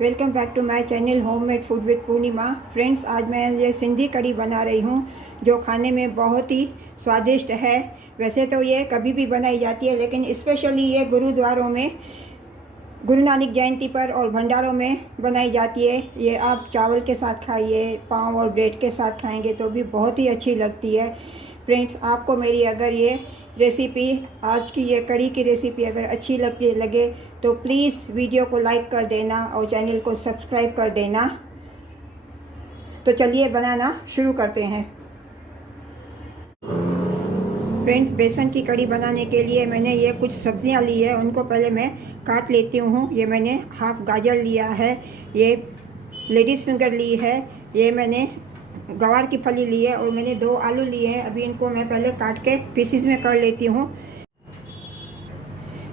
Welcome back to my channel homemade food with Purnima. Friends, आज मैं ये सिंधी कढ़ी बना रही हूँ जो खाने में बहुत ही स्वादिष्ट है। वैसे तो ये कभी भी बनाई जाती है, लेकिन स्पेशली ये गुरुद्वारों में गुरु नानक जयंती पर और भंडारों में बनाई जाती है। ये आप चावल के साथ खाइए, पाव और ब्रेड के साथ खाएंगे तो भी बहुत ही अच्छी लगती है। फ्रेंड्स, आपको मेरी अगर ये रेसिपी, आज की ये कढ़ी की रेसिपी अगर अच्छी लगे तो प्लीज़ वीडियो को लाइक कर देना और चैनल को सब्सक्राइब कर देना। तो चलिए बनाना शुरू करते हैं। फ्रेंड्स, बेसन की कढ़ी बनाने के लिए मैंने ये कुछ सब्जियां ली है, उनको पहले मैं काट लेती हूँ। ये मैंने हाफ गाजर लिया है, ये लेडीज़ फिंगर ली है, ये मैंने गवार की फली ली है और मैंने 2 आलू लिए हैं। अभी इनको मैं पहले काट के पीसीज में कर लेती हूँ।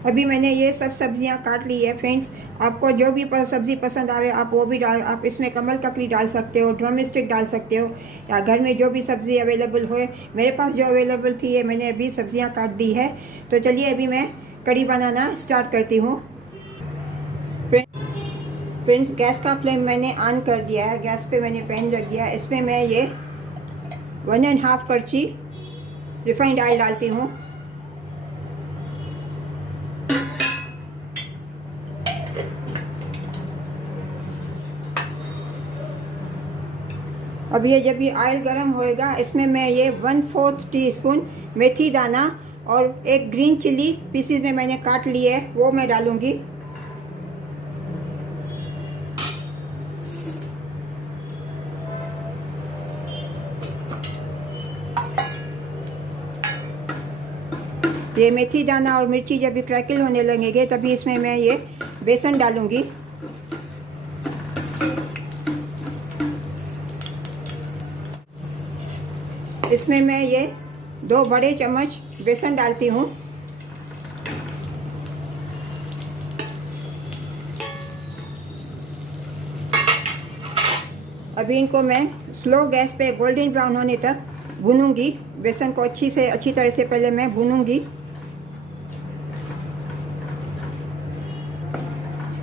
अभी मैंने ये सब सब्जियां काट ली है। फ्रेंड्स, आपको जो भी सब्ज़ी पसंद आवे आप वो भी आप इसमें कमल ककड़ी डाल सकते हो, ड्रम स्टिक डाल सकते हो, या घर में जो भी सब्ज़ी अवेलेबल हो। मेरे पास जो अवेलेबल थी ये मैंने अभी सब्जियां काट दी है। तो चलिए अभी मैं कढ़ी बनाना स्टार्ट करती हूँ। फ्रेंड्स, गैस का फ्लेम मैंने ऑन कर दिया है, गैस पे मैंने पैन रख दिया है। इसमें मैं ये 1.5 करछी रिफाइंड ऑयल डालती हूँ। अब ये जब ये ऑयल गर्म होएगा, इसमें मैं ये 1/4 टीस्पून मेथी दाना और एक ग्रीन चिली पीसीज में मैंने काट ली है वो मैं डालूंगी। ये मेथी दाना और मिर्ची जब भी क्रैकल होने लगेंगे तभी इसमें मैं ये बेसन डालूंगी। इसमें मैं ये 2 बड़े चम्मच बेसन डालती हूँ। अभी इनको मैं स्लो गैस पे गोल्डन ब्राउन होने तक भूनूंगी। बेसन को अच्छी तरह से पहले मैं भूनूंगी।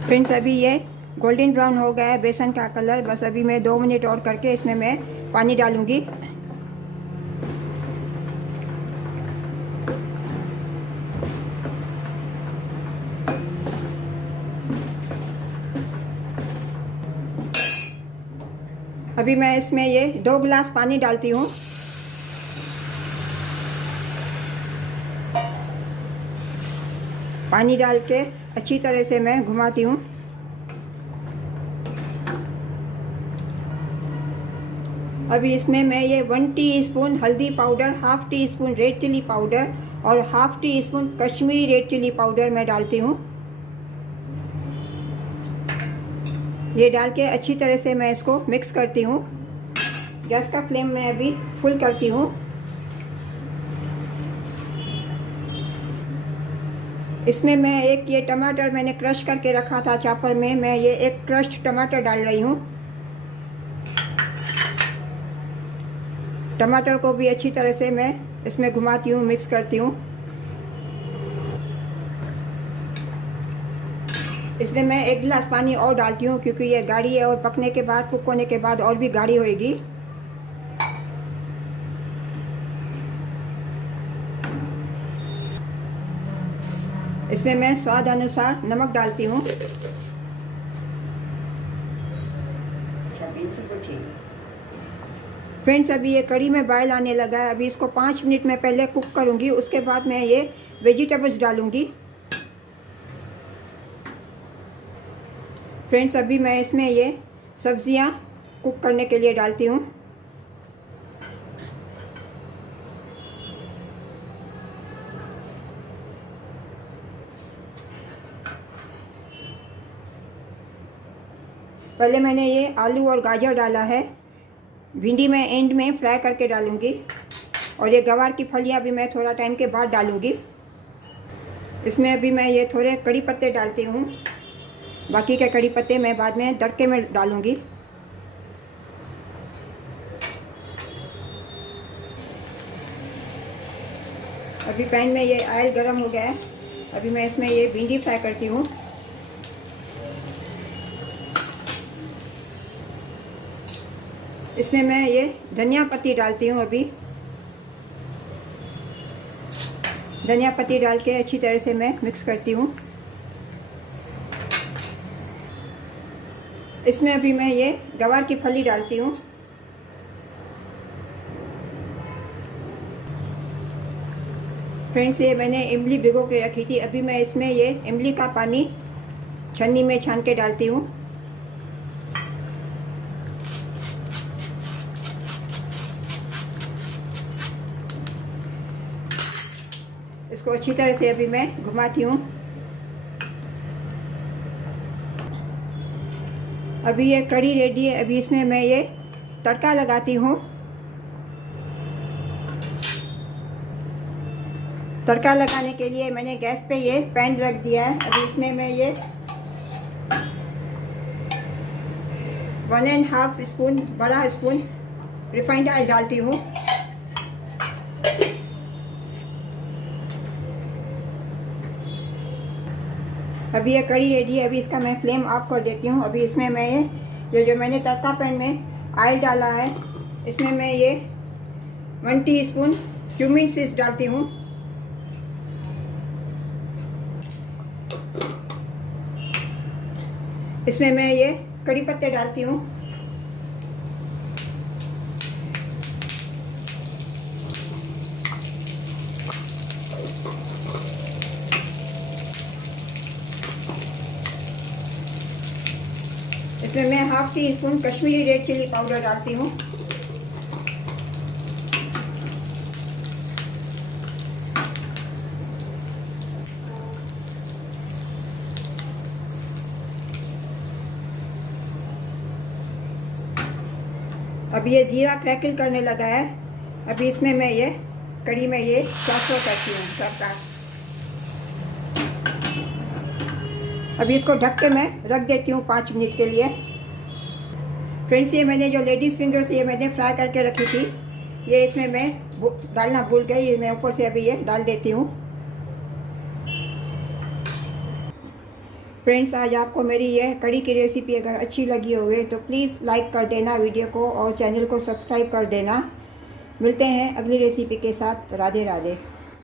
फ्रेंड्स, अभी ये गोल्डन ब्राउन हो गया है बेसन का कलर। बस अभी मैं 2 मिनट और करके इसमें मैं पानी डालूंगी। अभी मैं इसमें ये 2 गिलास पानी डालती हूँ। पानी डाल के अच्छी तरह से मैं घुमाती हूँ। अभी इसमें मैं ये 1 टीस्पून हल्दी powder, half teaspoon red chilli powder और half teaspoon Kashmiri red chilli powder मैं डालती हूँ। ये डाल के अच्छी तरह से मैं इसको मिक्स करती हूँ। गैस का फ्लेम मैं अभी फुल करती हूँ। इसमें मैं एक ये टमाटर मैंने क्रश करके रखा था चॉपर में, मैं ये एक क्रश्ड टमाटर डाल रही हूँ। टमाटर को भी अच्छी तरह से मैं इसमें घुमाती हूँ, मिक्स करती हूँ। इसमें मैं 1 गिलास पानी और डालती हूँ क्योंकि ये गाढ़ी है और पकने के बाद, कुक होने के बाद और भी गाढ़ी होएगी। इसमें मैं स्वाद अनुसार नमक डालती हूँ। फ्रेंड्स, अभी ये कढ़ी में बॉयल आने लगा है। अभी इसको 5 मिनट में पहले कुक करूँगी, उसके बाद मैं ये वेजिटेबल्स डालूँगी। फ्रेंड्स, अभी मैं इसमें ये सब्जियां कुक करने के लिए डालती हूँ। पहले मैंने ये आलू और गाजर डाला है, भिंडी मैं एंड में फ्राई करके डालूँगी, और ये गवार की फलियाँ भी मैं थोड़ा टाइम के बाद डालूँगी। इसमें अभी मैं ये थोड़े कड़ी पत्ते डालती हूँ, बाकी के कड़ी पत्ते मैं बाद में तड़के में डालूँगी। अभी पैन में ये ऑयल गर्म हो गया है। अभी मैं इसमें ये भिंडी फ्राई करती हूँ। इसमें मैं ये धनिया पत्ती डालती हूँ। अभी धनिया पत्ती डाल के अच्छी तरह से मैं मिक्स करती हूँ। इसमें अभी मैं ये गवार की फली डालती हूँ। फ्रेंड्स, ये मैंने इमली भिगो के रखी थी। अभी मैं इसमें ये इमली का पानी छन्नी में छान के डालती हूँ। इसको अच्छी तरह से अभी मैं घुमाती हूँ। अभी ये कढ़ी रेडी है। अभी इसमें मैं ये तड़का लगाती हूँ। तड़का लगाने के लिए मैंने गैस पे ये पैन रख दिया है। अभी इसमें मैं ये 1.5 स्पून बड़ा स्पून रिफाइंड ऑयल डालती हूँ। अभी ये कढ़ी रेडी है। अभी इसका मैं फ्लेम ऑफ कर देती हूँ। अभी इसमें मैं ये जो मैंने तड़का पैन में ऑयल डाला है, इसमें मैं ये 1 टीस्पून क्यूमिन सीड्स डालती हूँ। इसमें मैं ये कड़ी पत्ते डालती हूँ। इसमें मैं 1/2 teaspoon Kashmiri red chilli powder डालती हूँ। अब ये जीरा क्रैकल करने लगा है। अभी इसमें मैं ये कड़ी में ये ट्रांसफर करती हूँ सबका। अभी इसको ढक के मैं रख देती हूँ 5 मिनट के लिए। फ्रेंड्स, ये मैंने जो लेडीज़ फिंगर्स ये मैंने फ्राई करके रखी थी, ये इसमें मैं डालना भूल गई। ये मैं ऊपर से अभी ये डाल देती हूँ। फ्रेंड्स, आज आपको मेरी यह कड़ी की रेसिपी अगर अच्छी लगी होवे तो प्लीज़ लाइक कर देना वीडियो को और चैनल को सब्सक्राइब कर देना। मिलते हैं अगली रेसिपी के साथ। राधे राधे।